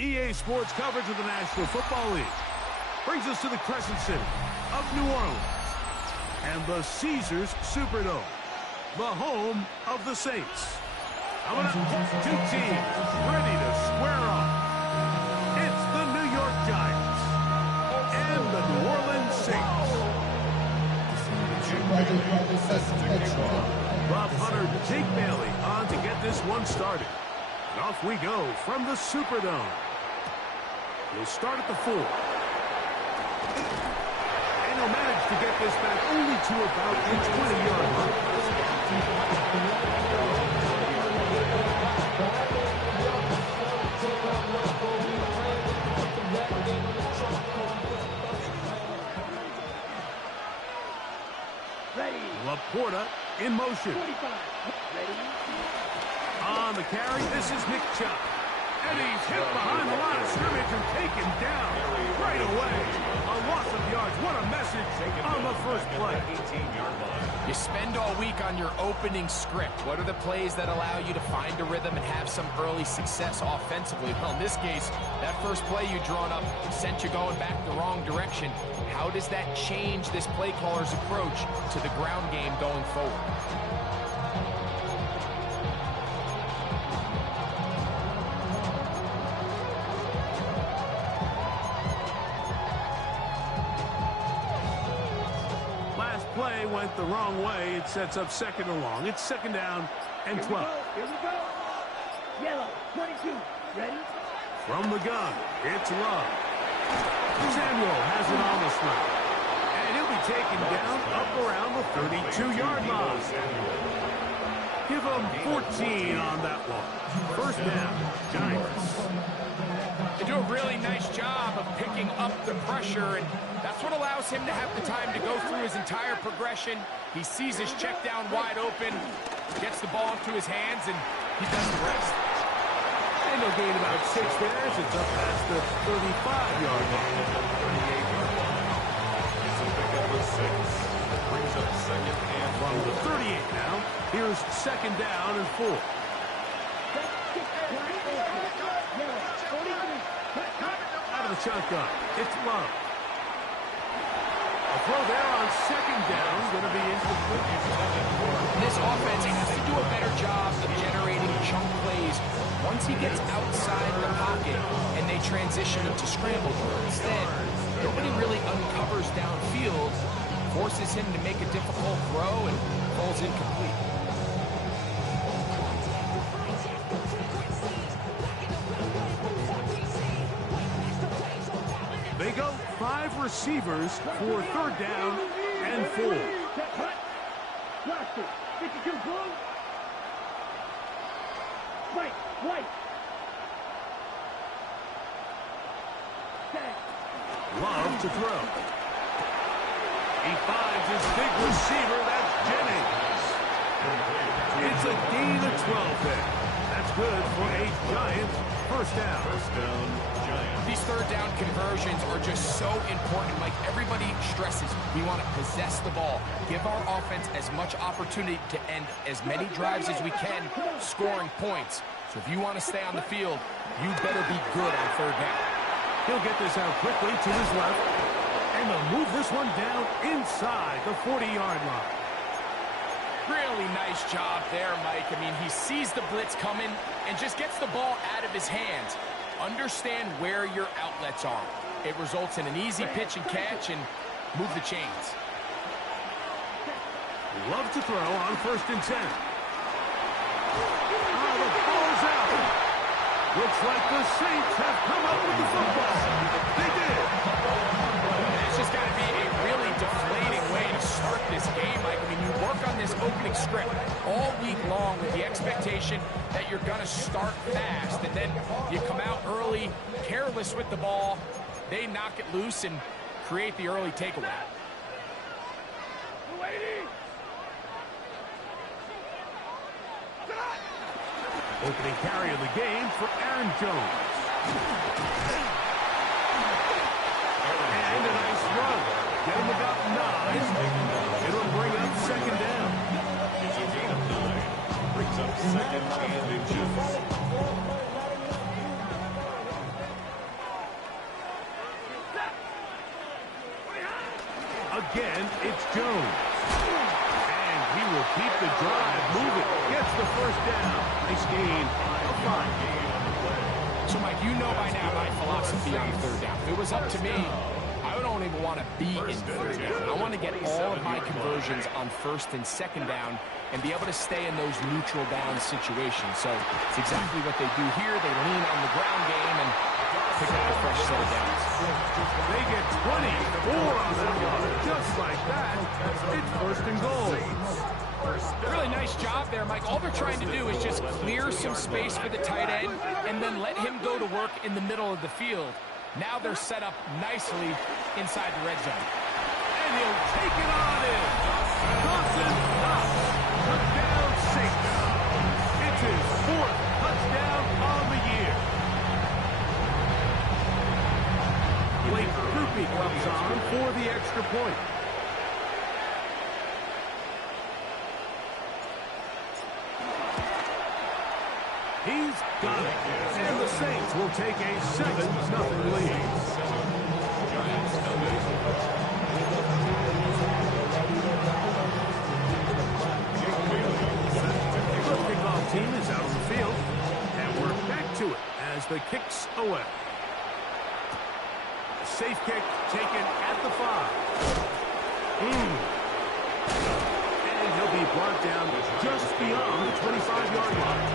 EA Sports coverage of the National Football League brings us to the Crescent City of New Orleans and the Caesars Superdome, the home of the Saints. Coming up, two teams ready to square off. It's the New York Giants and the New Orleans Saints. Bob Hunter, Jake Bailey on to get this one started. And off we go from the Superdome. We'll start at the 4. And he'll manage to get this back only to about the 20-yard line. Laporta in motion. On the carry, this is Nick Chubb. And he's hit behind the line of scrimmage and taken down right away. A loss of yards. What a message on the first play. You spend all week on your opening script. What are the plays that allow you to find a rhythm and have some early success offensively? Well, in this case, that first play you drawn up sent you going back the wrong direction. How does that change this play caller's approach to the ground game going forward? Play went the wrong way. It sets up second and long. It's second down and 12. Here we go. Yellow, 22. Ready? From the gun, it's Love. Samuel has it on the snap. And he'll be taken down up around the 32-yard line. Give him 14 on that one. First down, Giants. They do a really nice job of picking up the pressure, and that's what allows him to have the time to go through his entire progression. He sees his check down wide open, gets the ball into his hands, and he does the rest. And they'll gain about 6 there as it's up past the 35-yard line. It's a pickup of 6. Brings up second and from the 38 now. Here's second down and 4. Out of the shotgun, it's Love. A throw there on second down is going to be incomplete. This offense has to do a better job of generating chunk plays once he gets outside the pocket and they transition into scramble drill. Instead, nobody really uncovers downfield, forces him to make a difficult throw, and falls incomplete. They go 5 receivers for third down and 4. Blaster, 52 blue. White. Love to throw. He finds his big receiver, that's Jennings. It's a gain of 12 there. That's good for 8 Giants. First down. Giants. These third down conversions are just so important. Like everybody stresses, we want to possess the ball, give our offense as much opportunity to end as many drives as we can, scoring points. So if you want to stay on the field, you better be good on third down. He'll get this out quickly to his left, and they'll move this one down inside the 40-yard line. Really nice job there, Mike. I mean, he sees the blitz coming and just gets the ball out of his hands. Understand where your outlets are. It results in an easy pitch and catch and move the chains. Love to throw on first and 10. The ball's out. Looks like the Saints have come up with the football. They did. It's just got to be a really deflating way to start this game, Mike. I mean, you work on this opening script all week long with the expectation that you're going to start fast, and then you come out early, careless with the ball. They knock it loose and create the early takeaway. Opening carry of the game for Aaron Jones. And a nice run. Get him about 9. It'll bring up second down. It's a gain of 9. Brings up second and inches. Again, it's Jones. And he will keep the drive moving. Gets the first down. Nice gain of 5. So, Mike, you know by now my philosophy on third down. If it was up to me, I don't even want to be in third down. I want to get all of my conversions on first and second down and be able to stay in those neutral down situations. So it's exactly what they do here. They lean on the ground game and pick up a fresh set of downs. They get 24 on that one. Just like that, it's first and goal. Really nice job there, Mike. All they're trying to do is just clear some space for the tight end and then let him go to work in the middle of the field. Now they're set up nicely inside the red zone. And he'll take it on in. Johnson knocks. Touchdown, safety. It's his 4th touchdown on the year. Blake Krupe comes on for the extra point. He's got it. And the Saints will take a 7-0 lead. The kickoff team is out on the field. And we're back to it as the kick's away. Safe kick taken at the 5. And he'll be brought down just beyond the 25-yard line.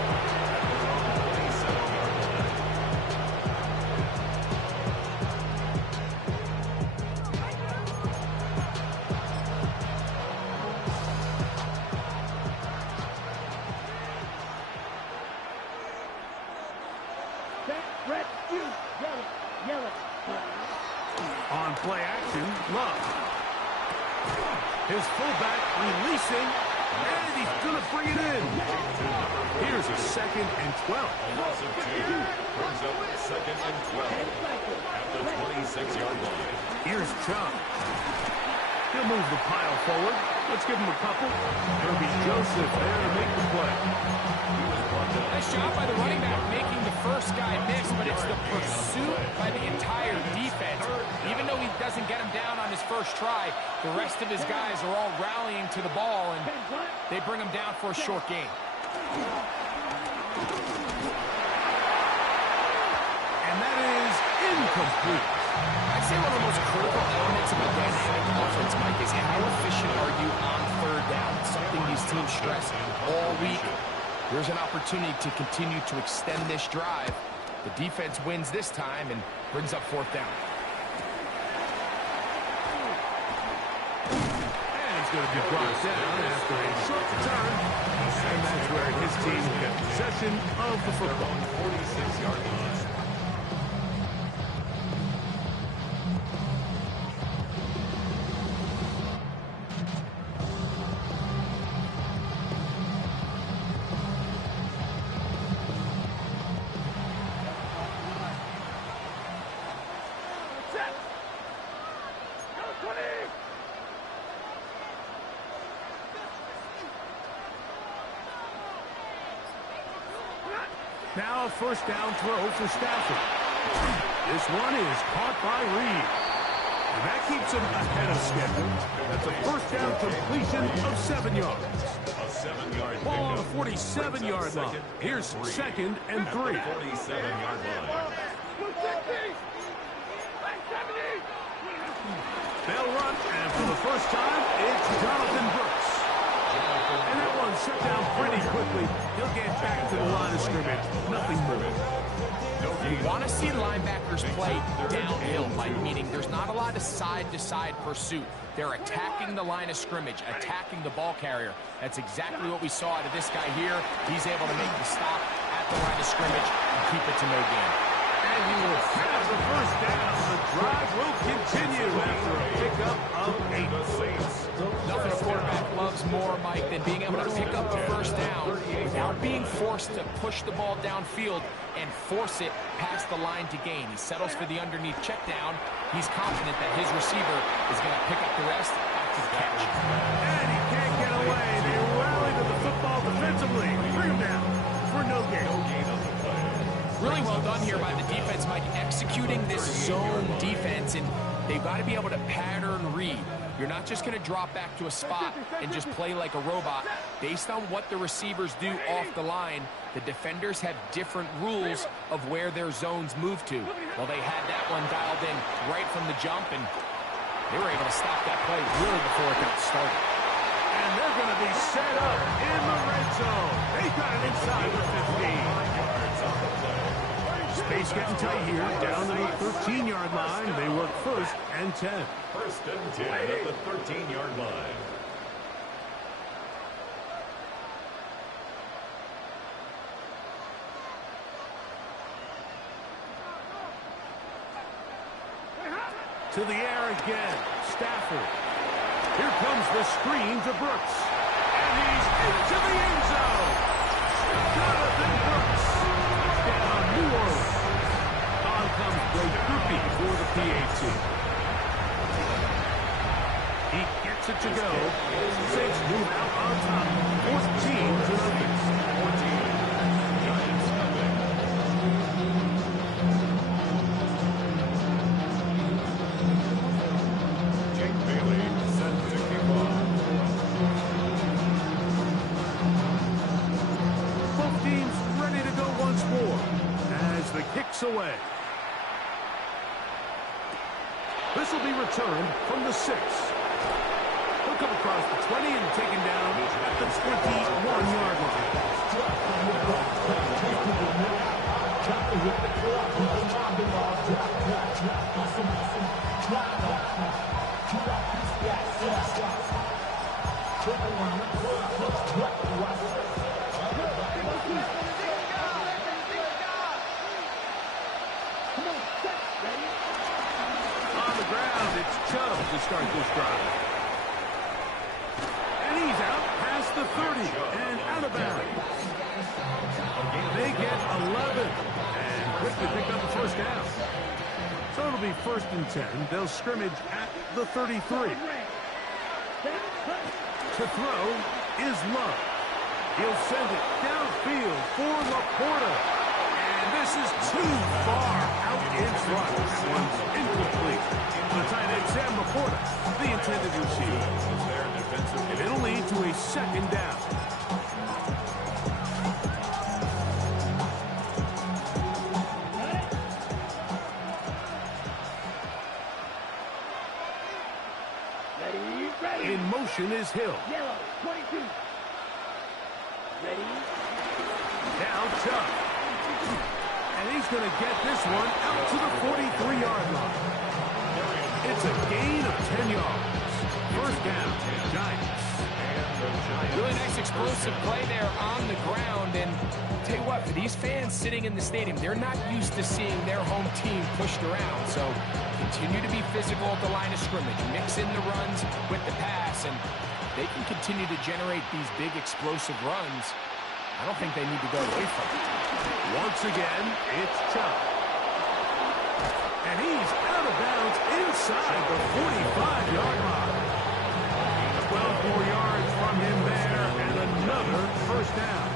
On play action, Love. His fullback releasing, and he's going to bring it in. Here's a 2nd and 12. Loss of 2 brings up 2nd and 12 at the 26-yard line. Here's Chubb. He'll move the pile forward. Let's give him a couple. Herbie Joseph there to make the play. Nice job by the running back making the first guy miss, but it's the pursuit by the entire defense. Even though he doesn't get him down on his first try, the rest of his guys are all rallying to the ball, and they bring him down for a short gain. And that is incomplete. I'd say one of the most critical elements of a dynamic offense, Mike, is how efficient are you on third down? It's something these teams stress all week. There's an opportunity to continue to extend this drive. The defense wins this time and brings up 4th down. And he's going to be brought down after a short return. And that's where his team will get possession of the football. 46-yard line. Now a first down throw for Stafford. This one is caught by Reed. And that keeps him ahead of schedule. That's a first down completion of 7 yards. A 7-yard Ball on the 47-yard line. Here's 2nd and 3. 47-yard line. They'll run, and for the first time, it's Jonathan Brooks. And that one set down pretty quickly. He'll get back to the line of scrimmage. Nothing more. You want to see linebackers play downhill, Mike, meaning there's not a lot of side-to-side pursuit. They're attacking the line of scrimmage, attacking the ball carrier. That's exactly what we saw out of this guy here. He's able to make the stop at the line of scrimmage and keep it to no gain. And he will have the first down. The drive will continue after a pickup of 8. Nothing a quarterback loves more, Mike, than being able to pick up the first down without being forced to push the ball downfield and force it past the line to gain. He settles for the underneath check down. He's confident that his receiver is going to pick up the rest after the catch. And he can't get away. They rally to the football defensively. Bring him down for no gain. Really well done here by the defense, Mike, executing this zone defense, and they've got to be able to pattern read. You're not just going to drop back to a spot and just play like a robot. Based on what the receivers do off the line, the defenders have different rules of where their zones move to. Well, they had that one dialed in right from the jump, and they were able to stop that play really before it got started. And they're going to be set up in the red zone. They got it inside the 15. Space getting tight here, down to the 13-yard line. They work 1st and 10. 1st and 10 at the 13-yard line. To the air again, Stafford. Here comes the screen to Brooks. And he's into the end zone. Jonathan Brooks. Down New Orleans. On comes Blake Groupie for the PAT. He gets it to go. Saints move out on top. 14-0. 14. Giants nothing. Away. This will be returned from the 6. He'll come across the 20 and taken down at the 21-yard line. It's Chubb to start this drive. And he's out past the 30 and out of bounds. They get 11 and quickly pick up the 1st down. So it'll be 1st and 10. They'll scrimmage at the 33. To throw is Love. He'll send it downfield for Laporta. And this is too far out in front. That one's incomplete. The tight end, Sam Laporta, the intended receiver. And it'll lead to a 2nd down. In motion is Hill. Yellow, 22. Ready? Now Chubb. And he's going to get this one out to the 43-yard line. It's a gain of 10 yards. 1st down, Giants. Really nice explosive play there on the ground. And tell you what, for these fans sitting in the stadium, they're not used to seeing their home team pushed around. So continue to be physical at the line of scrimmage. Mix in the runs with the pass, and they can continue to generate these big explosive runs. I don't think they need to go away from it. Once again, it's Chubb. And he's out of bounds inside the 45-yard line. 12 more yards from him there, and another 1st down.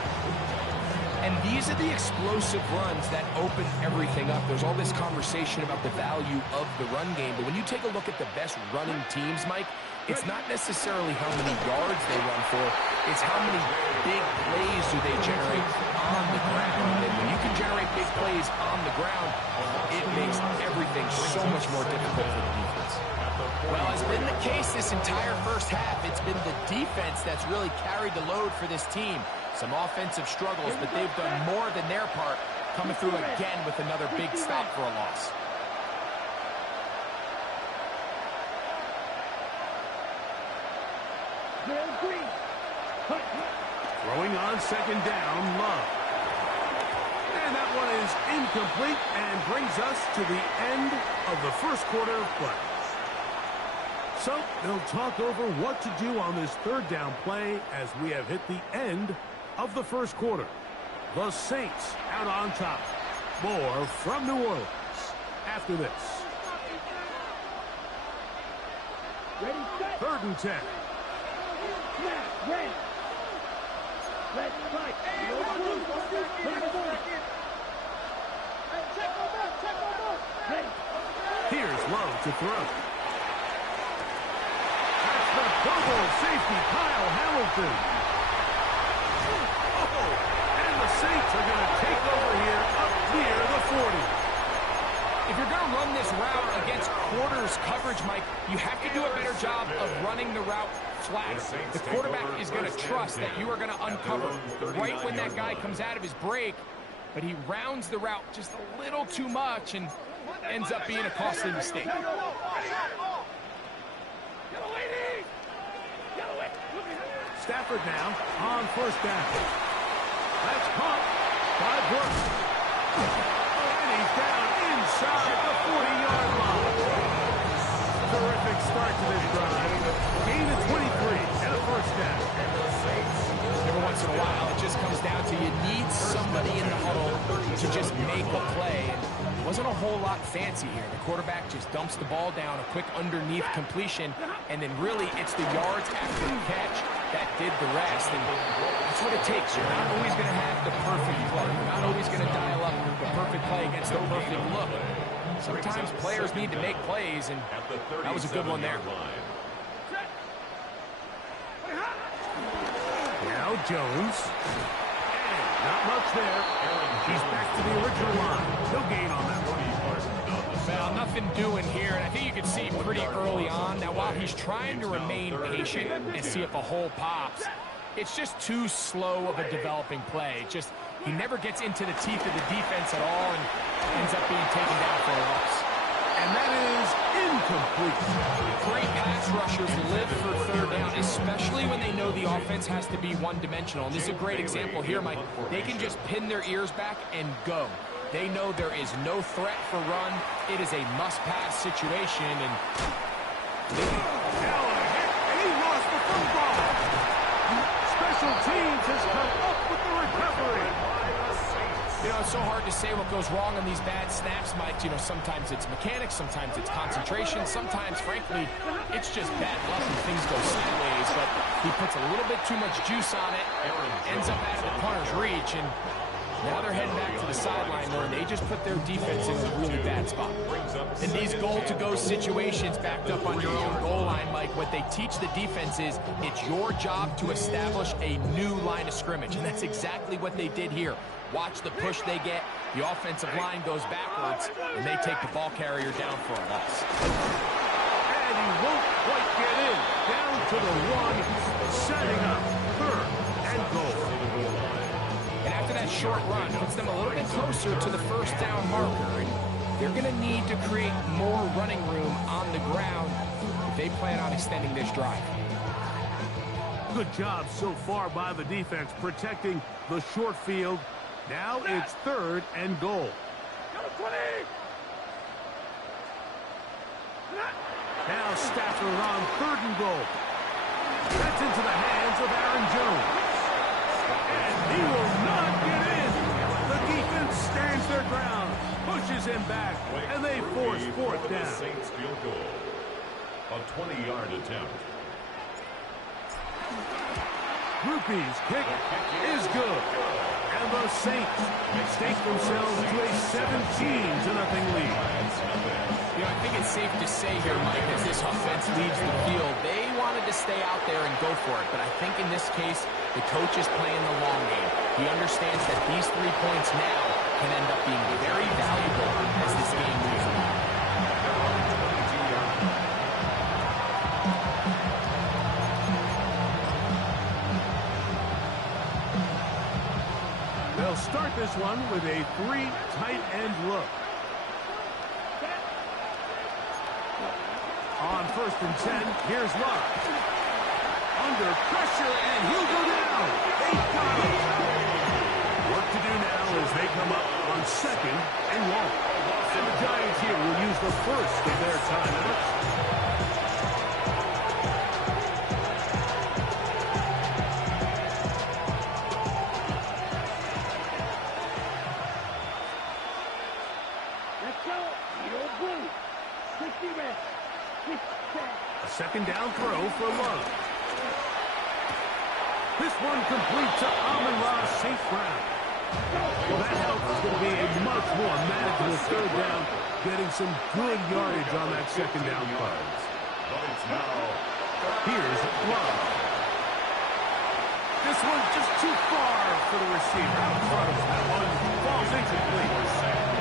And these are the explosive runs that open everything up. There's all this conversation about the value of the run game, but when you take a look at the best running teams, Mike, it's not necessarily how many yards they run for, it's how many big plays do they generate on the ground. And when you can generate big plays on the ground, it makes everything so much more difficult for the defense. Well, it's been the case this entire 1st half. It's been the defense that's really carried the load for this team. Some offensive struggles, but they've done more than their part, coming through again with another big stop for a loss. Throwing on 2nd down, Love. And that one is incomplete and brings us to the end of the 1st quarter of play. So they'll talk over what to do on this 3rd down play as we have hit the end of the 1st quarter. The Saints out on top. More from New Orleans after this. Ready, set. 3rd and 10. Snap, ready. Let's fight. Here's Love to throw. Global safety Kyle Hamilton. Oh, and the Saints are going to take over here up near the 40. If you're going to run this route against quarters coverage, Mike, you have to do a better job of running the route flat. The quarterback is going to trust that you are going to uncover right when that guy comes out of his break, but he rounds the route just a little too much and ends up being a costly mistake. Stafford now on first down. That's caught by Brooks. And he's down inside the 40-yard line. Terrific start to this drive. Gain of 23 and a first down. Every once in a while, it just comes down to you need somebody in the huddle to just make a play. And it wasn't a whole lot fancy here. The quarterback just dumps the ball down, a quick underneath completion, and then really it's the yards after the catch that did the rest. And that's what it takes. You're not always going to have the perfect play. You're not always going to dial up the perfect play against the perfect look. Sometimes players need to make plays, and that was a good one there. Now Jones. And not much there. He's back to the original line. No gain on that one. Well, nothing doing here, and I think you can see pretty early on. Now, while he's trying to remain patient and see if a hole pops, it's just too slow of a developing play. He never gets into the teeth of the defense at all and ends up being taken down for a loss. And that is incomplete. Great pass rushers live for third down, especially when they know the offense has to be one-dimensional. And this is a great example here, Mike. They can just pin their ears back and go. They know there is no threat for run. It is a must-pass situation, and now a hit, and he lost the football. Special teams has come up with the recovery. You know, it's so hard to say what goes wrong on these bad snaps, Mike. You know, sometimes it's mechanics, sometimes it's concentration, sometimes, frankly, it's just bad luck and things go sideways, but he puts a little bit too much juice on it, ends up out of the punter's reach, and now they're heading back to the sideline where they just put their defense in a really bad spot. In these goal-to-go situations backed up on your own goal line, Mike, what they teach the defense is it's your job to establish a new line of scrimmage, and that's exactly what they did here. Watch the push they get. The offensive line goes backwards, and they take the ball carrier down for a loss. And he won't quite get in. Down to the one, setting up third and goal. And after that short run, puts them a little bit closer to the first down marker. And they're going to need to create more running room on the ground if they plan on extending this drive. Good job so far by the defense protecting the short field. Now it's third and goal. Now Stafford on third and goal. That's into the hands of Aaron Jones. And he will not get in. The defense stands their ground, pushes him back, and they force fourth down. Saints field goal. A 20-yard attempt. Rupee's kick is good. And the Saints stake themselves to a 17-0 lead. You know, I think it's safe to say here, Mike, as this offense leaves the field, they wanted to stay out there and go for it. But I think in this case, the coach is playing the long game. He understands that these 3 points now can end up being very valuable as this game moves along. They'll start this one with a 3 tight end look. On first and 10, here's Luck. Under pressure, and he'll go down. They got him. Work to do now as they come up on second and long. And the Giants here will use the first of their timeouts. Second down throw for Love. This one complete to Amon-Ra St. Brown. Well, that help is going to be a much more manageable third down, getting some good yardage on that second down play. Here's This one's just too far for the receiver. Out in front of him. That one falls incomplete.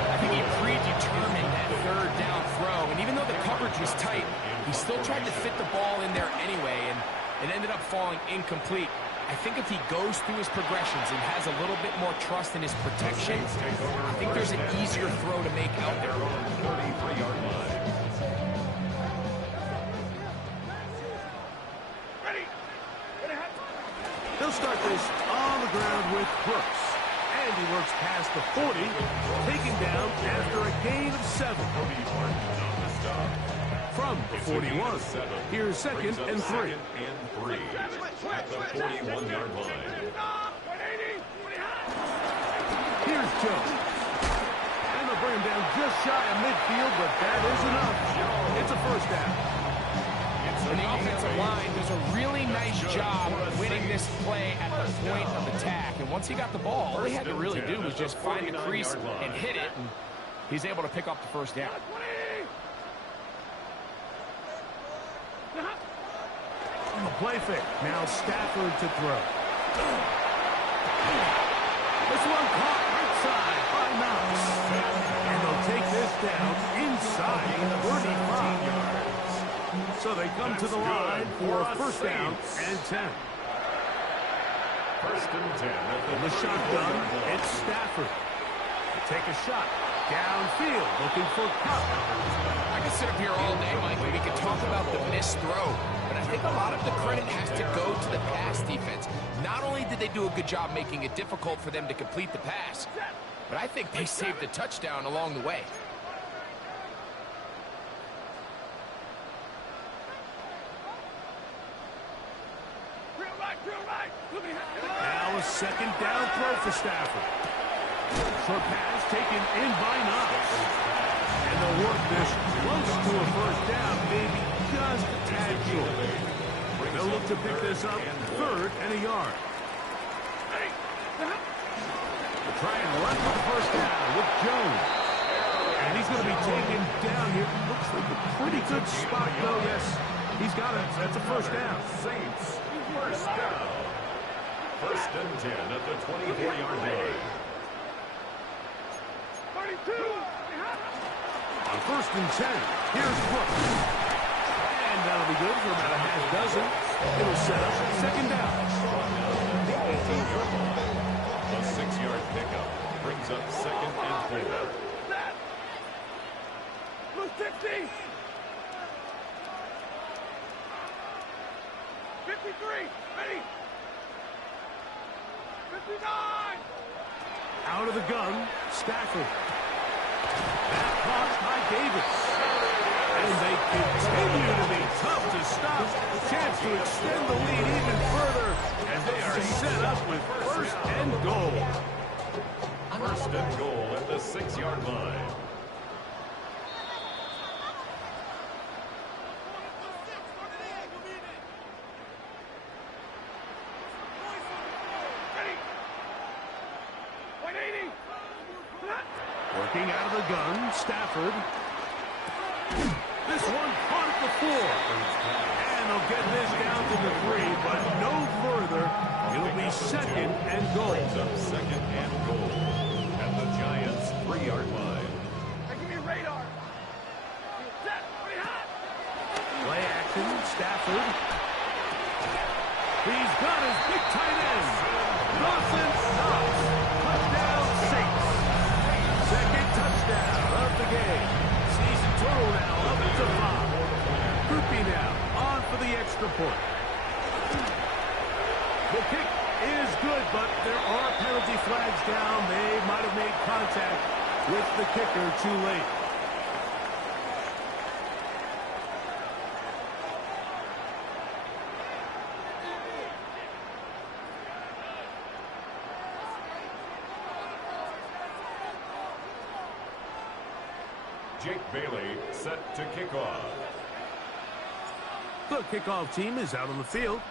I think he predetermined that third down throw, and even though the coverage was tight, he still tried to fit the ball in there anyway, and it ended up falling incomplete. I think if he goes through his progressions and has a little bit more trust in his protection, I think there's an easier throw to make out there. 33-yard line. They'll start this on the ground with Brooks. And he works past the 40, taken down after a gain of 7. From the 41, here's 2nd and 3. At the 41-yard line. Here's Jones. And they'll bring him down just shy of midfield, but that is enough. It's a first down. And the offensive line does a really nice job winning this play at the point of attack. And once he got the ball, all he had to really do was just find the crease and hit it. And he's able to pick up the first down. A play fake. Now Stafford to throw. This one caught outside by Knox. And they'll take this down inside 35 yards. So they come to the line for first down and 10. First and 10. In the shotgun, it's Stafford. They take a shot. Downfield, looking for Cup. I could sit up here all day, Mike, and we could talk about the missed throw. But I think a lot of the credit has to go to the pass defense. Not only did they do a good job making it difficult for them to complete the pass, but I think they saved the touchdown along the way. Now a second down throw for Stafford. Short pass taken in by Knox. And they'll work this close to a first down, maybe just a tad short. They'll look to pick this up 3rd and a yard. They'll try and run for the first down with Jones. And he's going to be taken down here. Looks like a pretty good spot, though. Yes, he's got it. That's a first down. Saints, first down. First and 10 at the 24-yard line. On first and 10, here's Brooks. And that'll be good for about a half dozen. It'll set up 2nd down. A 6-yard pickup brings up 2nd and 4. Blue 50. 53. Ready. 59. Out of the gun, Stafford. That caught by Davis. And they continue to be tough to stop. Chance to extend the lead even further as they are set up with 1st and goal. 1st and goal at the 6-yard line. Working out of the gun, Stafford. This one caught at the 4. And they'll get this down to the 3, but no further. It'll be 2nd and goal. Brings up 2nd and goal at the Giants' 3-yard line. Give me radar. Set. Play action, Stafford. He's got his big tight end. Dawson Knox. Touchdown, Saints. 2nd touchdown of the game. Season total now up to 5. Groupie now on for the extra point. The kick is good, but there are penalty flags down. They might have made contact with the kicker too late. Jake Bailey set to kick off. The kickoff team is out on the field,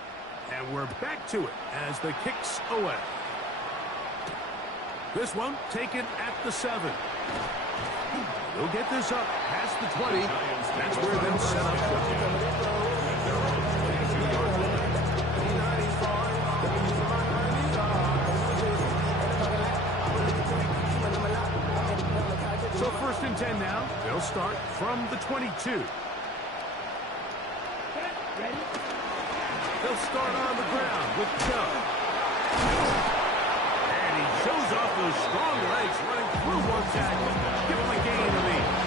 and we're back to it as the kick's away. This one taken at the 7. They'll get this up past the 20. That's where they'll set up. start from the 22. They'll start on the ground with Chubb. And he shows off those strong legs running through one tackle. Give him a gain of 8.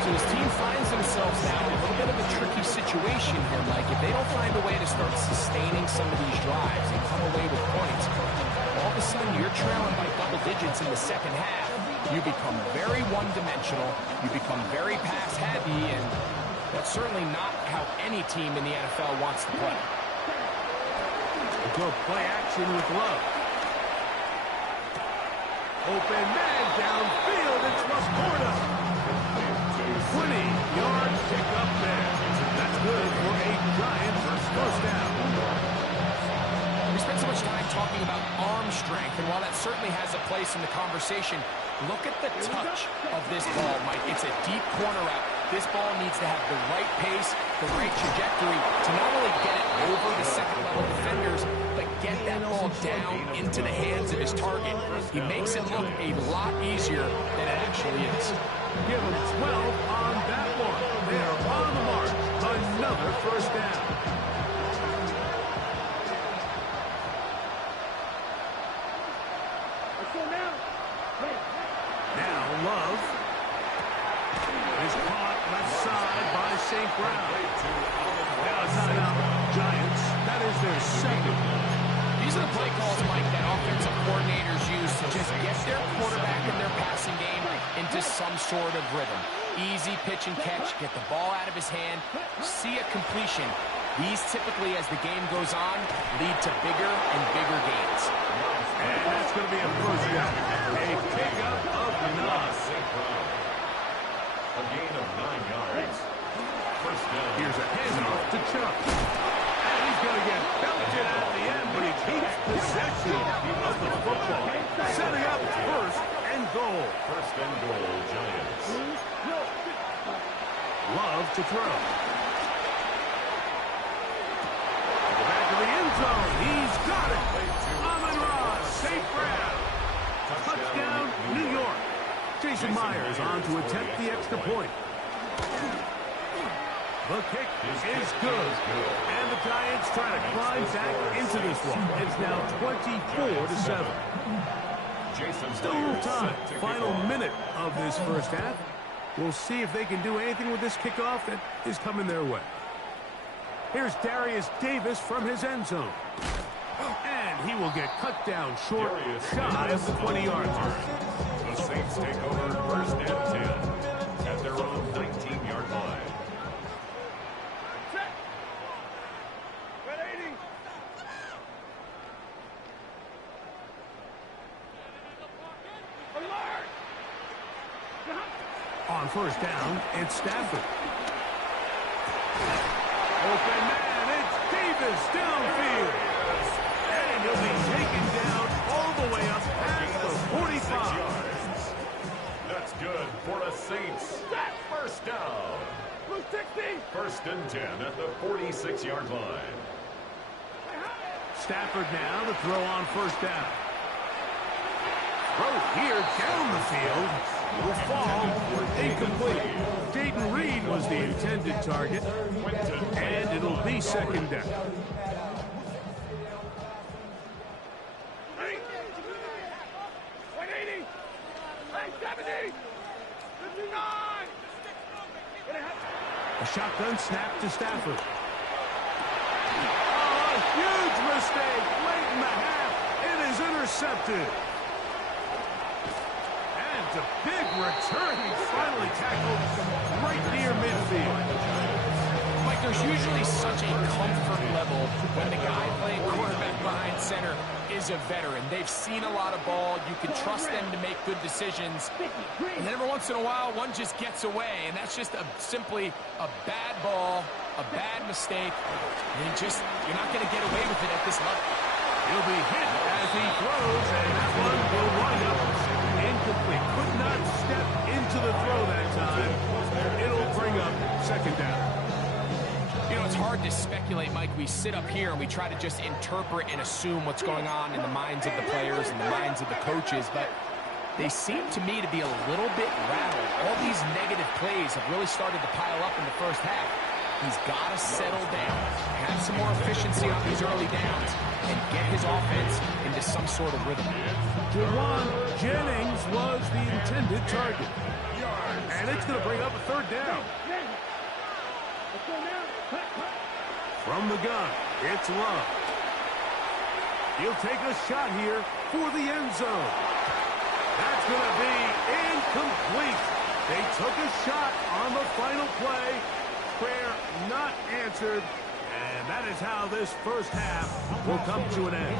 So his team finds themselves now in a little bit of a tricky situation here, Mike. If they don't find a way to start sustaining some of these drives and come away with points, all of a sudden you're trailing by double digits in the second half. You become very one-dimensional. You become very pass-heavy, and that's certainly not how any team in the NFL wants to play. Go play action with Love. Open man downfield. It's Laporta. 20-yard pickup there. That's good for a Giant first down. We spent so much time talking about arm strength, and while that certainly has a place in the conversation, look at the touch of this ball, Mike. It's a deep corner route. This ball needs to have the right pace, the right trajectory to not only get it over the second-level defenders, but get that ball down into the hands of his target. He makes it look a lot easier than it actually is. Give him 12 on that one. They're on the mark. Another first down. Now Love is caught left side by St. Brown. Now timeout, Giants. That is their second. These are the play calls, Mike, that offensive coordinators use to just get their quarterback and their passing game into some sort of rhythm. Easy pitch and catch, get the ball out of his hand, see a completion. These typically, as the game goes on, lead to bigger and bigger gains. And that's going to be a first down. A pickup of 9. A gain of 9 yards. First down. Here's a handoff to Chubb. And he's going to get belted at the end, but he keeps possession of the football. Setting up first and goal. First and goal, Giants. Love to throw. To the back of the end zone. He's got it. Amon-Ra, St. Brown. Touchdown, New York. Jason Myers on to attempt the extra point. The kick is good. And the Giants try to climb back into this one. It's now 24-7. Still a little time. Final minute of this first half. We'll see if they can do anything with this kickoff that is coming their way. Here's Darius Davis from his end zone. And he will get cut down short, shy of the 20-yard line. The Saints take over first and 10 at their own 19-yard line. On first down, it's Stafford. Open man, it's Davis downfield. And he'll be taken down all the way up past the 45. That's good for the Saints. First down. First and 10 at the 46-yard line. Stafford now to throw on first down. Throw here down the field. Will fall incomplete. Jaden Reed was the intended target. And it'll be second down. A shotgun snap to Stafford. Oh, a huge mistake late in the half. It is intercepted. And a big return. He finally tackled right near midfield. Mike, there's usually such a comfort level when the guy playing quarterback behind center is a veteran. They've seen a lot of ball. You can trust them to make good decisions. And then every once in a while, one just gets away. And that's just simply a bad ball, a bad mistake. And you're not going to get away with it at this level. He'll be hit as he throws, and that one will wind up incomplete. Could not step into the throw that time. It'll bring up second down. You know, it's hard to speculate, Mike. We sit up here and we try to just interpret and assume what's going on in the minds of the players and the minds of the coaches. But they seem to me to be a little bit rattled. All these negative plays have really started to pile up in the first half. He's got to settle down, have some more efficiency on these early downs, and get his offense into some sort of rhythm. Jawan Jennings was the intended target. And it's going to bring up a third down. From the gun, it's Love. He'll take a shot here for the end zone. That's going to be incomplete. They took a shot on the final play. Prayer not answered. And that is how this first half will come to an end.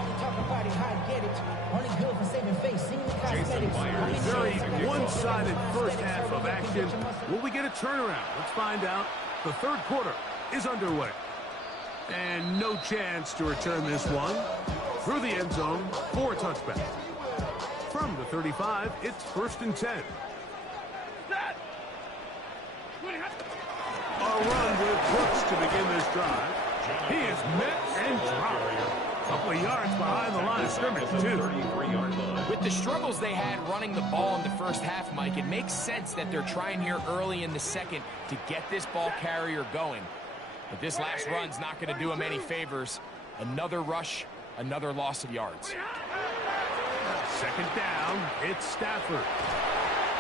Very one-sided first half of action. Will we get a turnaround? Let's find out. The third quarter is underway. And no chance to return this one. Through the end zone for a touchback. From the 35, it's 1st and 10. A run with Brooks to begin this drive. He is met and dropped. A couple of yards behind the line of scrimmage, too. With the struggles they had running the ball in the first half, Mike, it makes sense that they're trying here early in the second to get this ball carrier going. But this last run's not going to do him any favors. Another rush, another loss of yards. Second down, it's Stafford.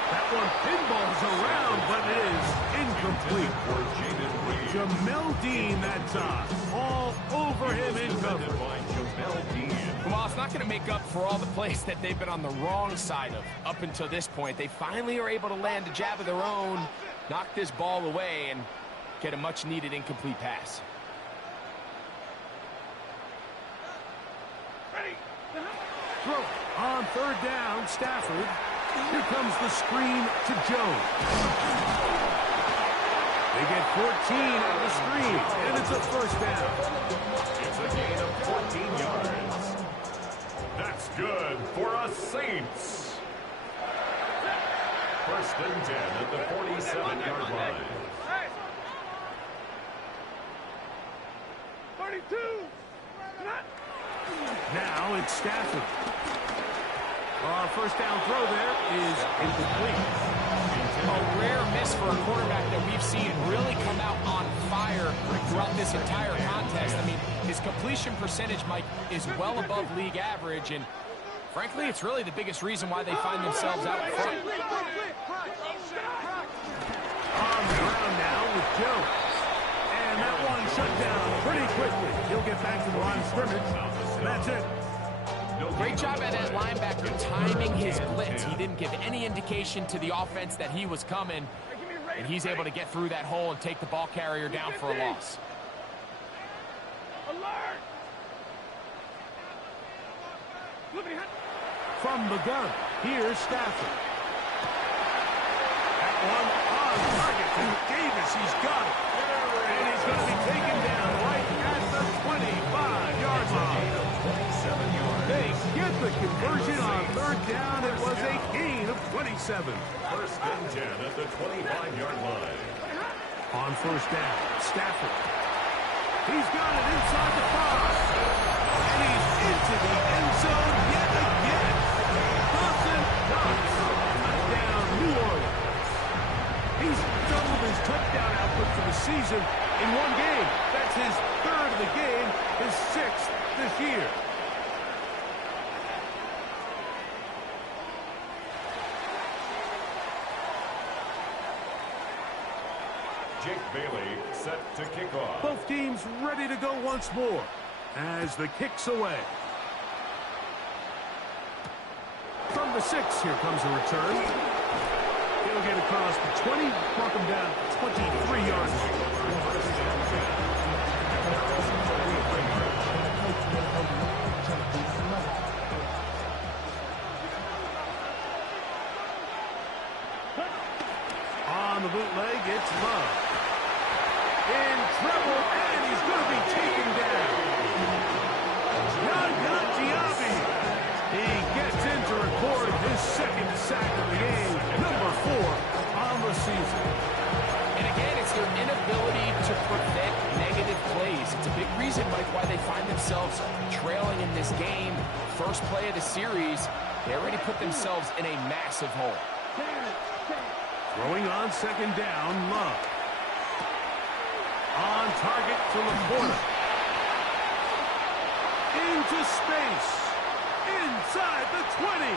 That one pinballs around, but it is incomplete. Jamel Dean that time. All over him in coverage. Well, it's not going to make up for all the plays that they've been on the wrong side of up until this point. They finally are able to land a jab of their own, knock this ball away, and get a much-needed incomplete pass. Throw on third down, Stafford. Here comes the screen to Jones. They get 14 out of the screen, and it's a first down. It's a gain of 14 yards. That's good for a Saints. 1st and 10 at the 47-yard line. 32. Now it's Stafford. First down throw there is incomplete. A rare miss for a quarterback that we've seen really come out on fire throughout this entire contest. I mean, his completion percentage, Mike, is well above league average, and frankly, it's really the biggest reason why they find themselves out front. On the ground now with Jones. And that one shut down pretty quickly. He'll get back to the line of scrimmage, and that's it. Great job at that linebacker timing his blitz. He didn't give any indication to the offense that he was coming, and he's able to get through that hole and take the ball carrier down for a loss. From the gun, here's Stafford. That one on target to Davis. He's got it. And he's going to be taken down right at the 25-yard line. They get the conversion on third down. It was a gain of 27. 1st and 10 at the 25-yard line. On first down, Stafford. He's got it inside the 5. And he's into the end zone yet again. Dawson Knox. Touchdown, New Orleans. He's doubled his touchdown output for the season in one game. That's his 3rd of the game, his 6th this year. Jake Bailey set to kick off. Both teams ready to go once more as the kick's away. From the 6, here comes a return. He'll get across the 20, mark him down 23 yards. On the bootleg, it's Love. In trouble, and he's going to be taken down. Yaya Diaby. He gets in to record his 2nd sack of the game, number 4 on the season. And again, it's their inability to prevent negative plays. It's a big reason, Mike, why they find themselves trailing in this game. First play of the series, They already put themselves in a massive hole. Throwing on second down, Love. On target to the corner. Into space. Inside the 20.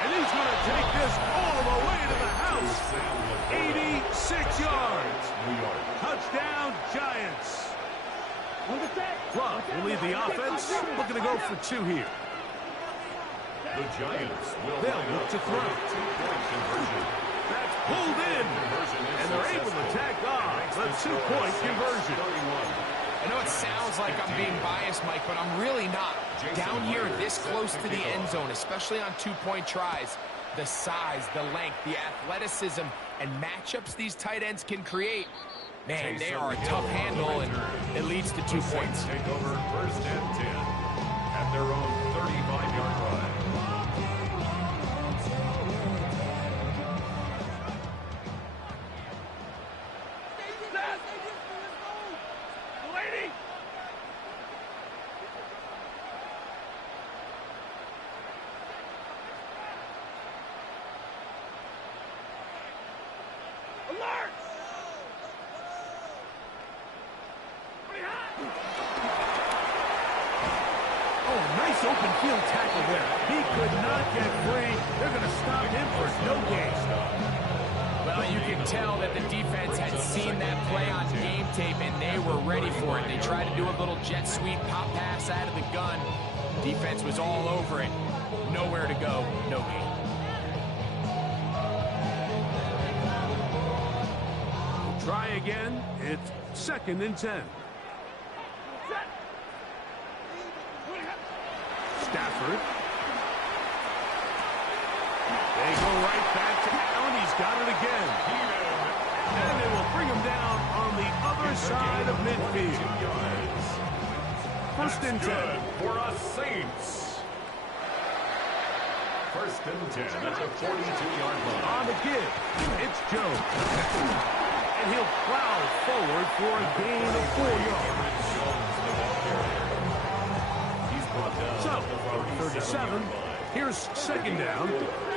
And he's going to take this all the way to the house. 86 yards. Touchdown, Giants. Love will lead the offense. Looking to go for 2 here. The Giants will They'll look to throw. That's pulled in. And they're able to tack on the 2-point conversion. I know it sounds like I'm being biased, Mike, but I'm really not. Down here this close to the end zone, especially on 2-point tries, the size, the length, the athleticism, and matchups these tight ends can create, man, they are a tough handle, and it leads to 2 points. Take over 1st and 10 at their own 35-yard line. Nice open field tackle there. He could not get free. They're going to stop him for no gain. Well, you can tell that the defense had seen that play on game tape, and they were ready for it. They tried to do a little jet sweep pop pass out of the gun. Defense was all over it. Nowhere to go, no gain. Try again. It's 2nd and 10. Stafford. They go right back to Allen. He's got it again. And they will bring him down on the other side of midfield. 1st and 10. For us Saints. 1st and 10 at the 42-yard line. On the give, it's Jones. And he'll plow forward for a gain of 4 yards. So, 37. Here's 2nd down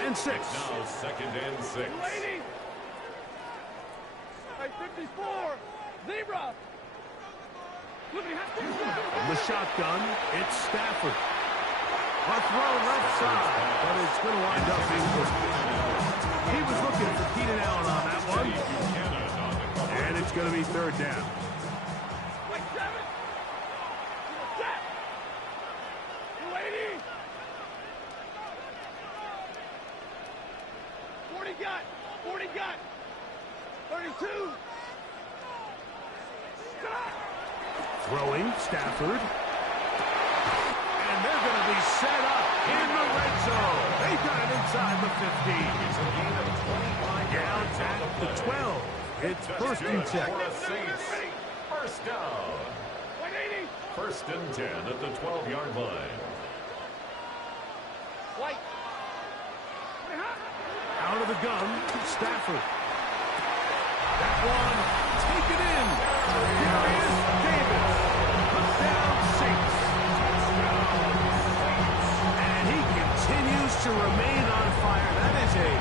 and 6. Now 2nd and 6. Hey, 54. Zebra. From the shotgun, it's Stafford. A throw left side, but it's going to wind up being good. He was looking for Keenan Allen on that one. And it's going to be 3rd down. 40 got. 32. Throwing, Stafford. And they're going to be set up in the red zone. They got it inside the 15. It's a gain of 25 yards at the 12. It's 1st and 10. 1st down. 1st and 10 at the 12-yard line. White. Out of the gun, Stafford. That one, taken in. Here is Davis. Touchdown, Saints. And he continues to remain on fire. That is a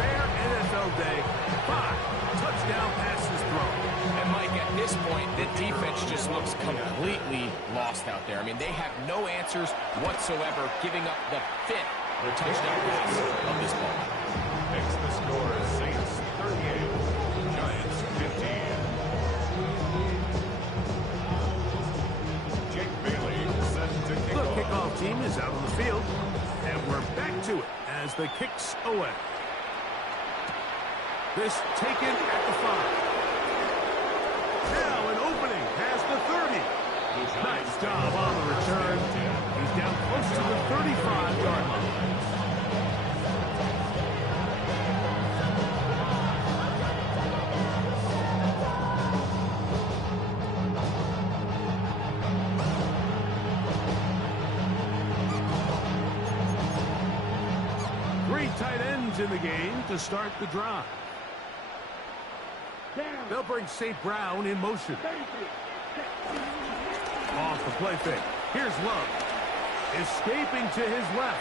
rare NFL day. 5 touchdown passes thrown. And Mike, at this point, the defense just looks completely lost out there. I mean, they have no answers whatsoever, giving up the 5th touchdown pass of this ball. Makes the score Saints 38, Giants 15. Jake Bailey set to kick The off. kickoff team is out on the field, and we're back to it as the kicks away. This taken at the 5. Now an opening past the 30. Nice job on the return. He's down close to the 35-yard line. Tight ends in the game to start the drive. They'll bring St. Brown in motion. Off the play fake. Here's Love. Escaping to his left.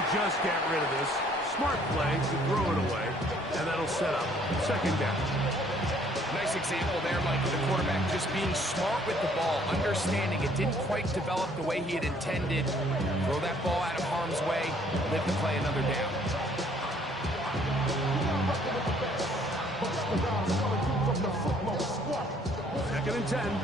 They'll just get rid of this. Smart play to throw it away, and that'll set up second down. Nice example there, Mike, of the quarterback just being smart with the ball, understanding it didn't quite develop the way he had intended. Throw that ball out of harm's way, live to play another down. Second and 10.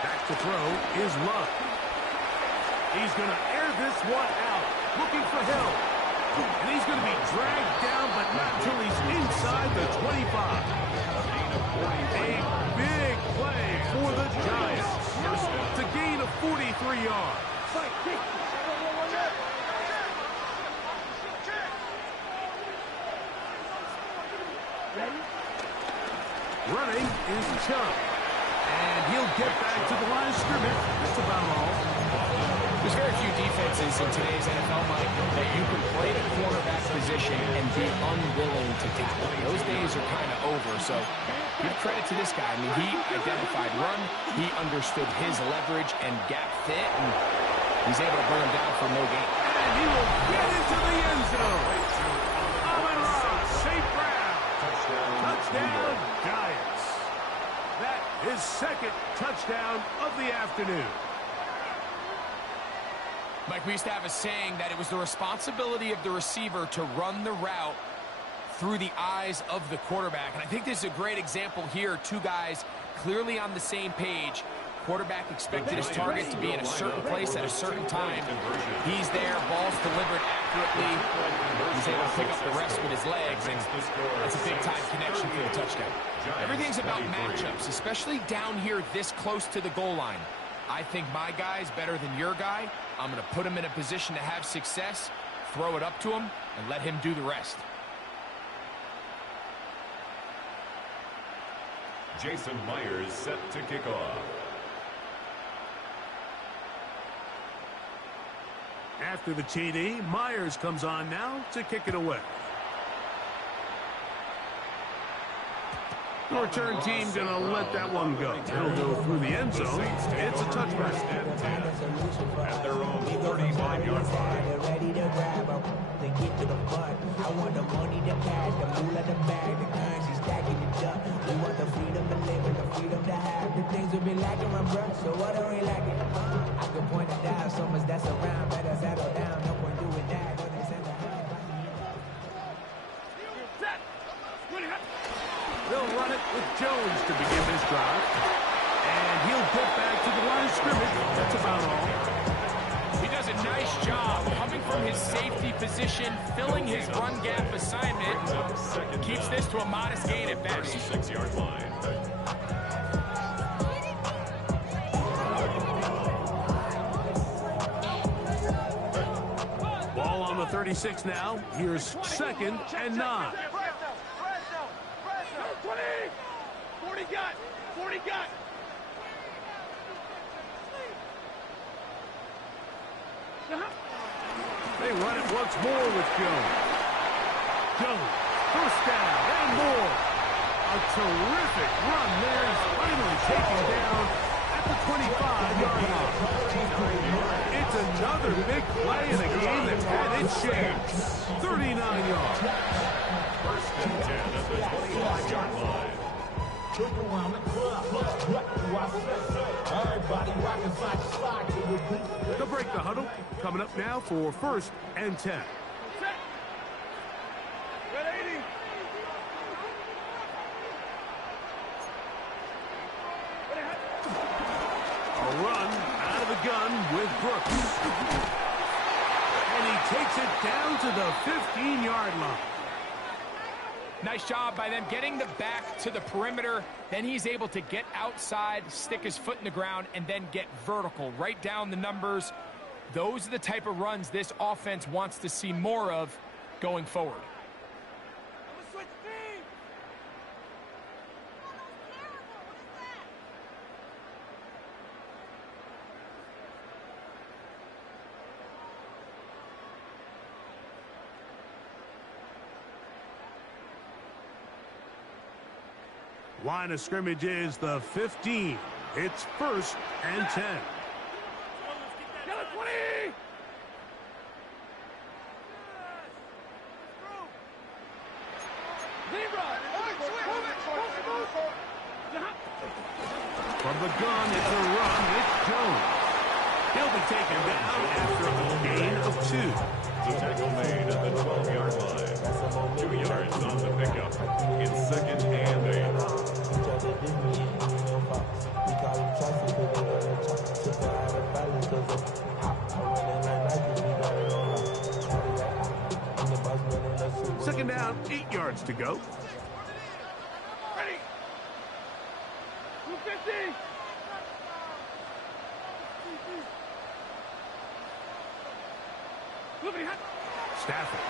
Back to throw is Love. He's going to air this one out, looking for help. And he's going to be dragged down, but not until he's inside the 25. A big play for the Giants. It's a gain of 43 yards. Running is Chubb. And he'll get back to the line of scrimmage. That's about all. There's very few defenses in today's NFL, Mike, that you can play the quarterback position and be unwilling to tackle. Those days are kind of over, so give credit to this guy. I mean, he identified run, he understood his leverage and gap fit, and he's able to bring him down for no gain. And he will get into the end zone. Amon-Ra, St. Brown. Touchdown, Giants. That is second touchdown of the afternoon. Mike, we used to have a saying that it was the responsibility of the receiver to run the route through the eyes of the quarterback. And I think this is a great example here. Two guys clearly on the same page. Quarterback expected his target to be in a certain place at a certain time. He's there, ball's delivered accurately. He's able to pick up the rest with his legs, and that's a big-time connection for the touchdown. Everything's about matchups, especially down here this close to the goal line. I think my guy's better than your guy. I'm going to put him in a position to have success, throw it up to him, and let him do the rest. Jason Myers set to kick off. After the TD, Myers comes on now to kick it away. The return team going to let that one go. It'll go through the end zone. It's a touchback. At their own 39-yard line. They're ready to grab them. They get to the front. I want the money, the cash, the moolah, the bag, the currency stacking it up. We want the freedom to live and the freedom to have. The things we've been lacking, my bro. So what are we lacking? I can point it down. So much that's around. Better settle down. No point doing that. Don't they send the hound? They'll run it with Jones to begin this drive. And he'll get back to the line of scrimmage. That's about all. He does a nice job coming from his safety position, filling his run gap assignment. Keeps this to a modest gain at best. 36-yard line. Ball on the 36 now. Here's second and 9. 40 got. 40 got. They run it once more with Jones. Jones, first down and more. A terrific run there. He's finally taken down at the 25-yard line. It's another big play in a game that's had its share. 39 yards. First and 10 at the 25-yard line. They'll break the huddle. Coming up now for first and 10. A run out of the gun with Brooks. And he takes it down to the 15-yard line. Nice job by them getting the back to the perimeter. Then he's able to get outside, stick his foot in the ground, and then get vertical. Right down the numbers. Those are the type of runs this offense wants to see more of going forward. Line of scrimmage is the 15. It's 1st and 10. Yellow 20! From the gun, it's a run. It's Jones. He'll be taken down after a gain of 2. The tackle made at the 12-yard line. 2 yards on the pickup. It's 2nd and 8. Second down, 8 yards to go. Ready! 250! Stafford.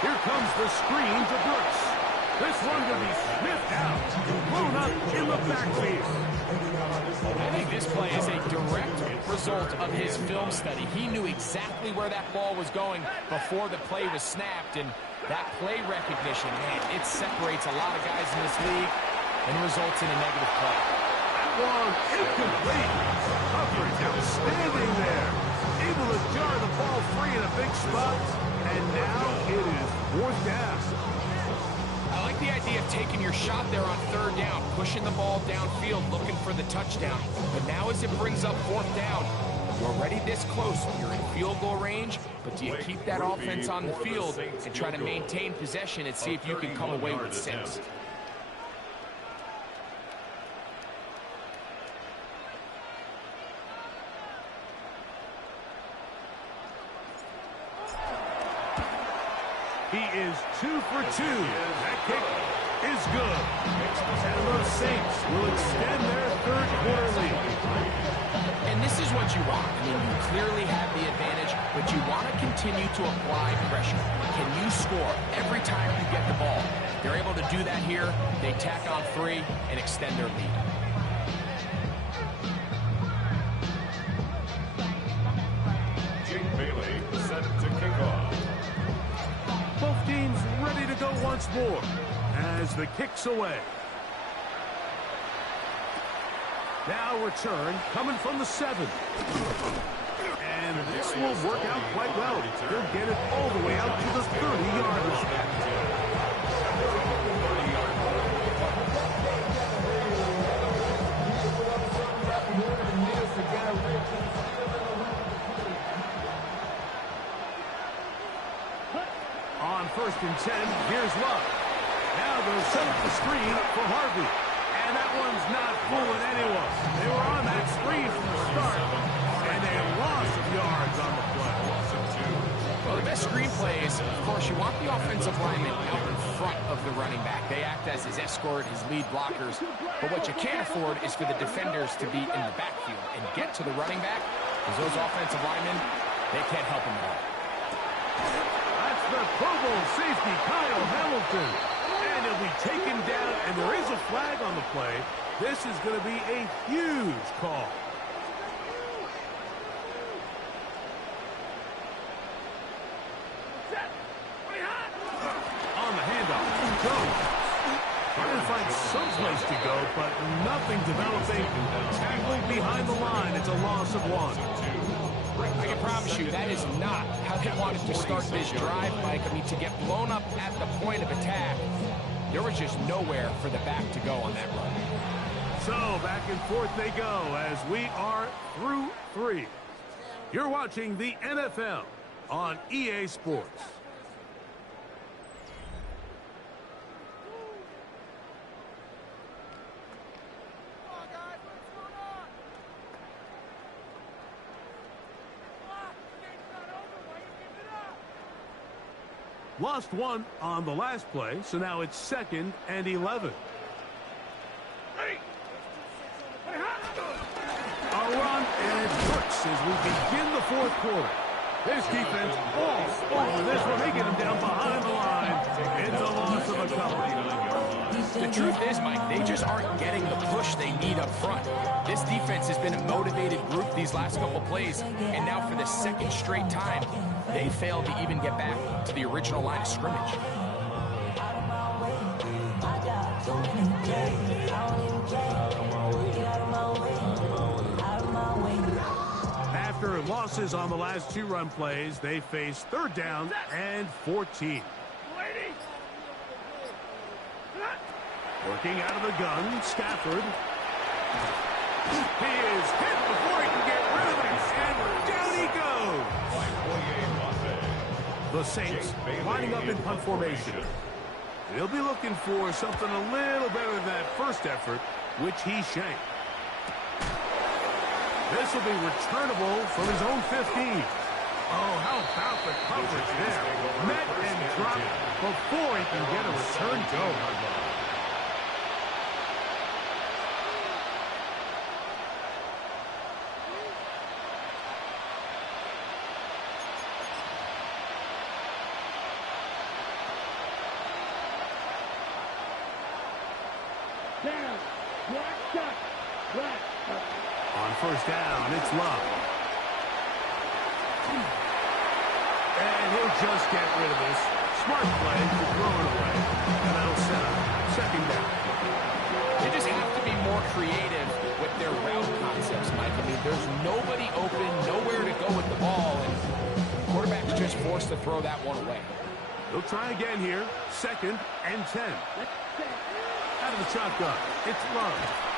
Here comes the screen to Brooks. This one will be sniffed out, blown up in the backfield. I think this play is a direct result of his film study. He knew exactly where that ball was going before the play was snapped, and that play recognition, man, it separates a lot of guys in this league and results in a negative play. That one incomplete. Coverage outstanding there. Able to jar the ball free in a big spot, and now it is 4th down. I like the idea of taking your shot there on 3rd down, pushing the ball downfield, looking for the touchdown. But now as it brings up 4th down, you're already this close. You're in field goal range, but do you keep that offense on the field and try to maintain possession and see if you can come away with 6? He is 2 for 2. That kick is good. And the Saints will extend their 3rd quarter lead. And this is what you want. I mean, you clearly have the advantage, but you want to continue to apply pressure. Can you score every time you get the ball? They're able to do that here. They tack on 3 and extend their lead. Jake Bailey set to kick off. Both teams ready to go once more as the kick's away. Now return coming from the 7. And this will work out quite well. He'll get it all the way out to the 30-yard line. On 1st and 10, here's Love. Now they'll set up the screen for Harvey. And that one's not fooling anyone. They were on that screen from the start, and a loss of yards on the play. Well, the best screenplay is, of course, you want the offensive lineman out in front of the running back. They act as his escort, his lead blockers. But what you can't afford is for the defenders to be in the backfield and get to the running back, because those offensive linemen, they can't help him at all. That's the Pro Bowl safety, Kyle Hamilton. And he'll be taken down, and there is a flag on the play. This is going to be a huge call. On the handoff, Jones. Trying to find some place to go, but nothing developing. Tackled behind the line. It's a loss of 1. I can promise you that is not how they wanted to start this drive, Mike. I mean, to get blown up at the point of attack, there was just nowhere for the back to go on that run. So back and forth they go as we are through 3. You're watching the NFL on EA Sports. Lost 1 on the last play, so now it's 2nd and 11. A run, and it works as we begin the 4th quarter. This defense all over this one. They get him down behind the line. It's a loss of a couple. The truth is, Mike, they just aren't getting the push they need up front. This defense has been a motivated group these last couple plays, and now for the 2nd straight time, they failed to even get back to the original line of scrimmage. After losses on the last 2 run plays, they face 3rd down and 14. Working out of the gun, Stafford. He is hit before he can get rid of it, and down he goes. The Saints lining up in punt formation. He'll be looking for something a little better than that first effort, which he shanked. This will be returnable from his own 15. Oh, how about the coverage there? Met and dropped before he can get a return go. Down. Black shot. Black. On first down, it's Love. And he'll just get rid of this. Smart play to throw it away. And that'll set up 2nd down. They just have to be more creative with their route concepts, Mike. I mean, there's nobody open, nowhere to go with the ball, and the quarterback's just forced to throw that one away. He'll try again here. 2nd and 10. Out of the shotgun, it's Love.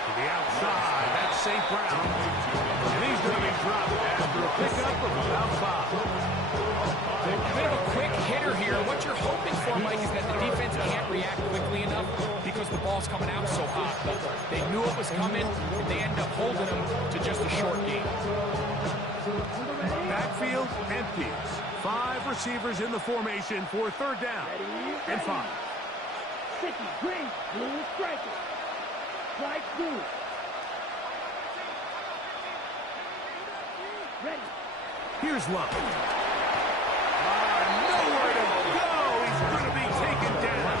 To the outside, that's St. Brown. And he's going to be dropped after a pickup of about 5. A bit of a quick hitter here. What you're hoping for, Mike, is that the defense can't react quickly enough because the ball's coming out so hot. But they knew it was coming, and they end up holding them to just a short gain. Backfield empties. 5 receivers in the formation for 3rd down and 5. Sticky, green, blue striker. Strike blue. Ready. Here's Love. Nowhere to go. He's going to be taken down.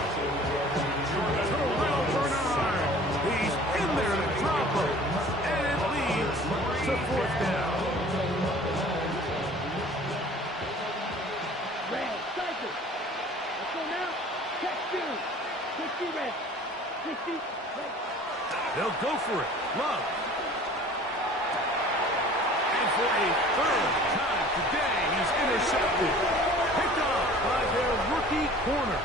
Terrell Bernard. He's in there to drop him. And it leads to 4th down. Red, cycle. Let's go now. Check 2. 60 red. 60 red. They'll go for it. Love. And for a 3rd time today, he's intercepted. Picked off by their rookie corner.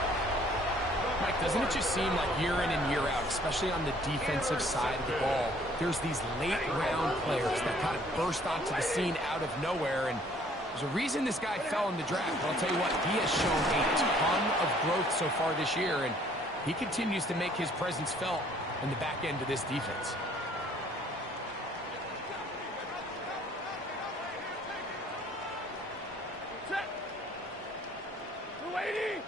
Mike, doesn't it just seem like year in and year out, especially on the defensive side of the ball, there's these late-round players that kind of burst onto the scene out of nowhere, and there's a reason this guy fell in the draft. But I'll tell you what, he has shown a ton of growth so far this year, and he continues to make his presence felt in the back end of this defense. Set. 280.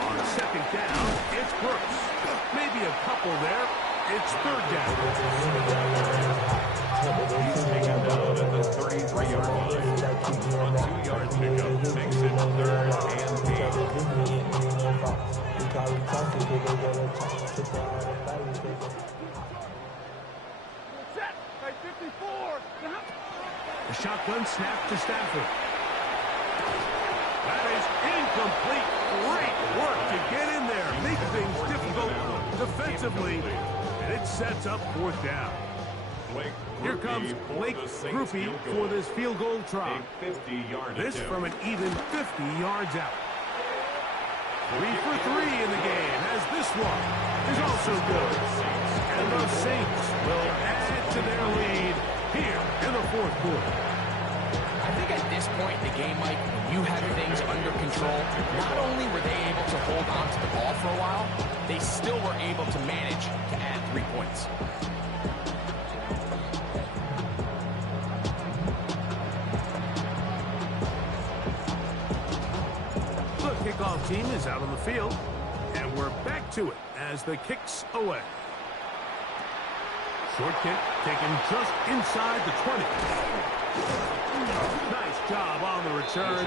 On 2nd down, it's Brooks. Maybe a couple there. It's 3rd down. He's taken down at the 33-yard line. A 2-yard pickup makes it 3rd and Set. By 54. The shotgun snap to Stafford. That is incomplete. Great work to get in there. Make things difficult defensively. And it sets up 4th down. Here comes Blake Grupe for this field goal try. This from an even 50 yards out. 3 for 3 in the game, as this one is also good. And the Saints will add to their lead here in the 4th quarter. I think at this point in the game, Mike, when you have things under control, not only were they able to hold on to the ball for a while, they still were able to manage to add 3 points. The kickoff team is out on the field, and we're back to it as the kick's away. Short kick taken just inside the 20. Nice job on the return.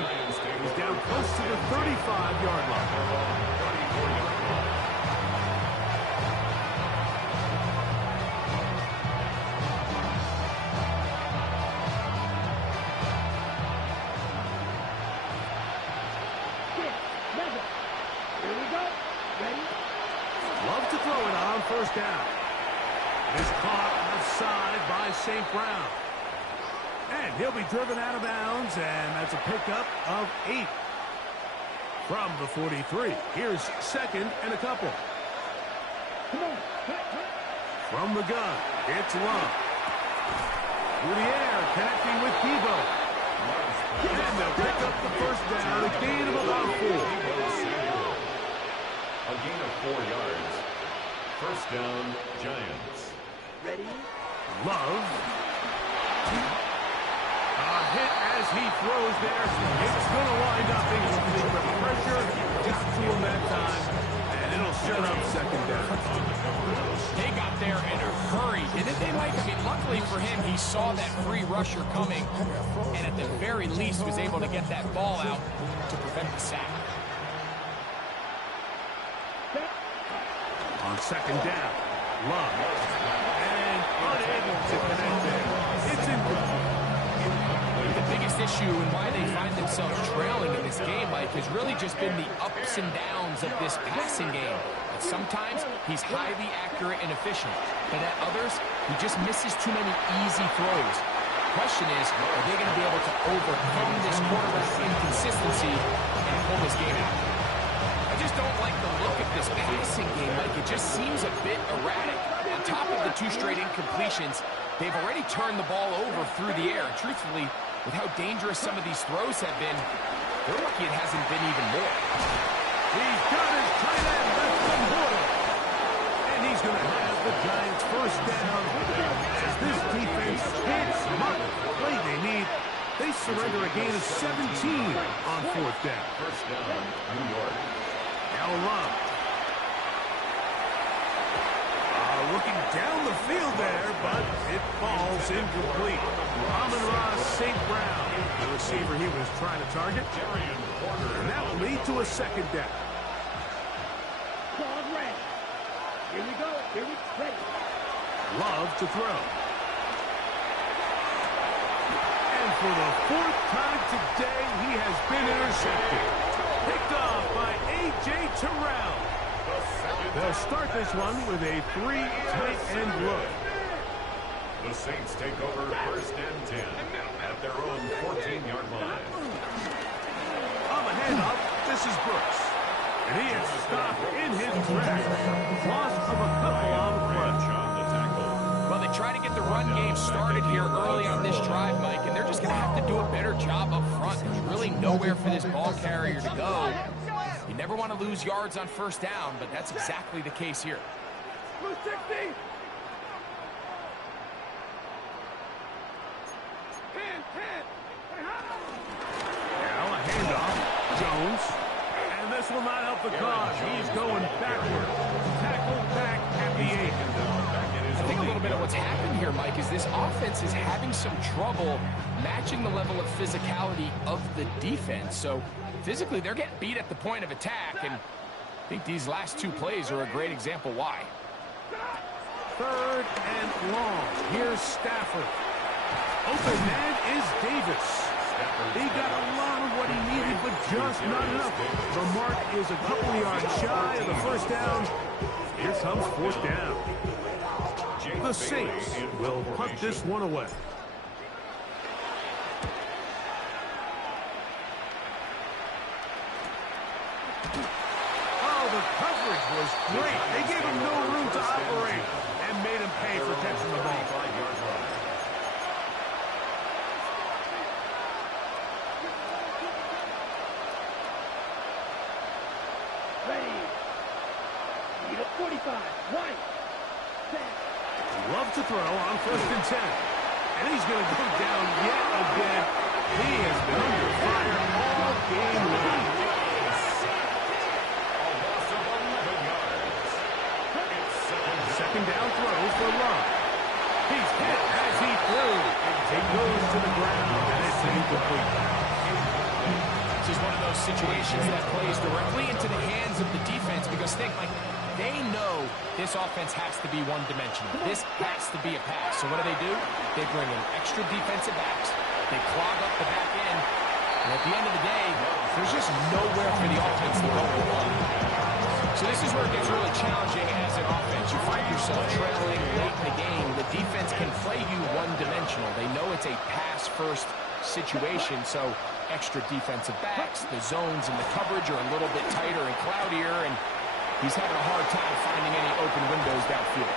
He's down close to the 35-yard line. Here we go. Ready? Love to throw it on 1st down. It's caught aside by St. Brown. And he'll be driven out of bounds, and that's a pickup of 8. From the 43, here's second and a couple. From the gun, it's Love. Through the air, connecting with Debo. And they'll pick up the first down, a gain of about 4. A gain of 4 yards. First down, Giants. Ready? Love. A hit as he throws there. It's going to wind up incomplete, but pressure got to him that time, and it'll shut up second down. They got there in a hurry, didn't they, Mike? I mean, luckily for him, he saw that free rusher coming, and at the very least was able to get that ball out to prevent the sack. On second down, Love. And unable to connect there. It's incomplete. The biggest issue and why they find themselves trailing in this game, Mike, has really just been the ups and downs of this passing game. And sometimes he's highly accurate and efficient, but at others, he just misses too many easy throws. The question is, are they going to be able to overcome this quarterback inconsistency and pull this game out? I just don't like the look of this passing game, Mike. It just seems a bit erratic. On top of the 2 straight incompletions, they've already turned the ball over through the air. And truthfully, with how dangerous some of these throws have been, they're lucky it hasn't been even more. He's got his tight end, Bxnds, and he's going to have the Giants first down. As this defense can't mark the play they need, they surrender a gain of 17 on fourth down. First down, New York. Now Love. Looking down the field there, but it falls incomplete. Amon-Ra St. Brown, the receiver he was trying to target. And that will lead to a second down. Ball ready. Here we go. Here we ready. Love to throw. And for the 4th time today, he has been intercepted. Picked off by A.J. Terrell. They'll start this one with a 3 tight end look. The Saints take over first and 10 at their own 14-yard line. On the handoff, this is Brooks. And he is stopped in his tracks. Loss of a couple on the front. On the tackle. Well, they try to get the run game started here early on this drive, Mike, and they're just going to have to do a better job up front. There's really nowhere for this ball carrier to go. You never want to lose yards on first down, but that's exactly the case here. Blue 60. Now a handoff. Jones. And this will not help the cause. He's going backward. Tackled back at the 8. I think a little bit of what's happened here, Mike, is this offense is having some trouble matching the level of physicality of the defense. So physically, they're getting beat at the point of attack, and I think these last 2 plays are a great example why. 3rd and long. Here's Stafford. Open man is Davis. He got a lot of what he needed, but just not enough. The mark is a couple yards shy of the first down. Here comes 4th down. The Saints will punt this one away. Oh, the coverage was great. They gave him no room to operate and made him pay for catching the ball. Ready. Need a 45. Right. Set. Love to throw on 1st and 10. And he's going to go down yet again. He has been under fire all game long. Second down throw for Love. He's hit as he threw. He goes to the ground, and it's incomplete. This is one of those situations that plays directly into the hands of the defense because think, like, they know this offense has to be one-dimensional. This has to be a pass. So what do? They bring in extra defensive backs. They clog up the back end. And at the end of the day, there's just nowhere for the offense to go. So this is where it gets really challenging as an offense. You find yourself trailing late in the game. The defense can play you one-dimensional. They know it's a pass-first situation, so extra defensive backs, the zones and the coverage are a little bit tighter and cloudier, and he's having a hard time finding any open windows downfield.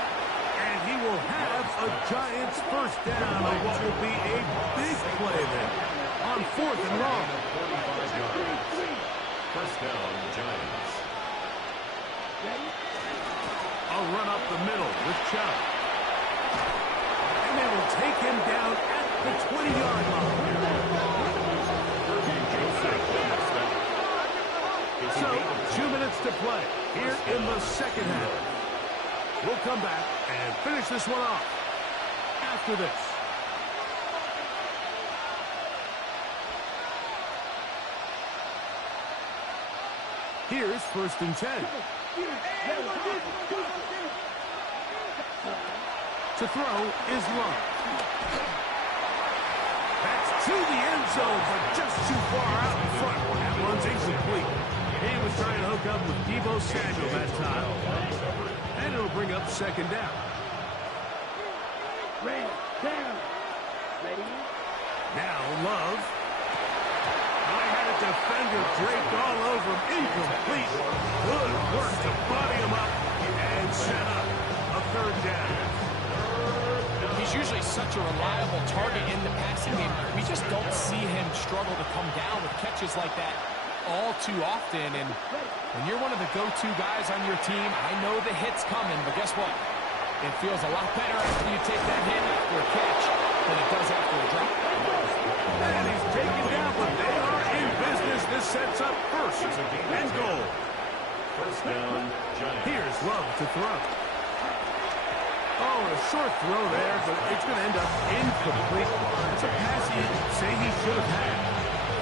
And he will have a Giants first down on what will be a big play there on 4th and long. First down, Giants. A run up the middle with Chubb. And they will take him down at the 20-yard line. So, 2 minutes to play here in the second half. We'll come back and finish this one off after this. Here's 1st and 10. To throw is Love. That's to the end zone, but just too far out in front. That one's incomplete. He was trying to hook up with Deebo Samuel that time. And it'll bring up 2nd down. Ready? Now Love. I had a defender draped all over him. Incomplete. Good work to body him up and set up a 3rd down. He's usually such a reliable target in the passing game. We just don't see him struggle to come down with catches like that all too often. And when you're one of the go-to guys on your team, I know the hit's coming, but guess what? It feels a lot better after you take that hit after a catch than it does after a drop. And he's taken down, but they are in business. This sets up 1st and goal. First down, Giants. Here's Love to throw. Oh, a short throw there, but it's going to end up incomplete. It's a pass he'd say he should have had.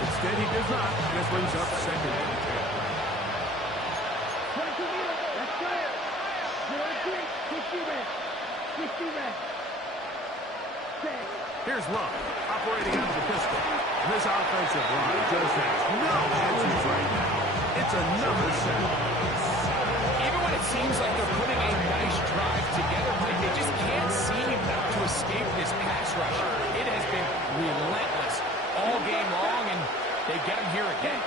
Instead, he does not. This brings up 2nd down. Here's Love, operating out of the pistol. This offensive line just has no answers right now. It's another sack. Even when it seems like they're putting a nice drive together, Mike, they just can't seem to escape this pass rush. It has been relentless all game long, and they get him here again.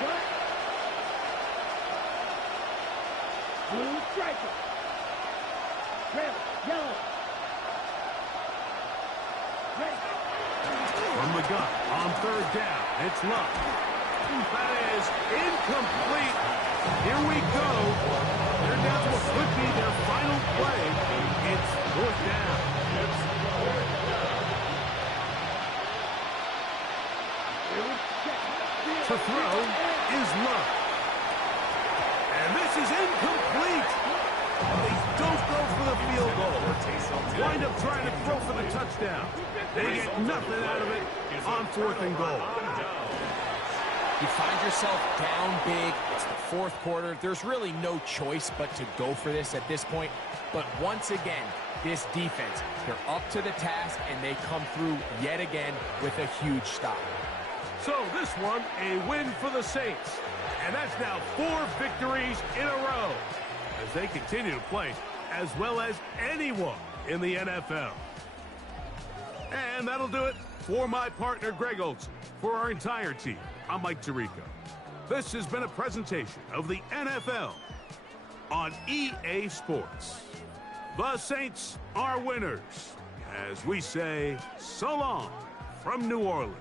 Blue striker. Red, yellow. Red. From the gun on 3rd down, it's Love. That is incomplete. Here we go. They're down to what could be their final play. It's 4th down. To throw is Love. And this is incomplete. They don't go for the field goal. Wind up trying to throw for the touchdown. They get nothing out of it on 4th and goal. You find yourself down big. It's the 4th quarter. There's really no choice but to go for this at this point. But once again, this defense, they're up to the task, and they come through yet again with a huge stop. So this one, a win for the Saints. And that's now 4 victories in a row as they continue to play as well as anyone in the NFL. And that'll do it for my partner, Greg Olson. For our entire team, I'm Mike Tirico. This has been a presentation of the NFL on EA Sports. The Saints are winners, as we say so long from New Orleans.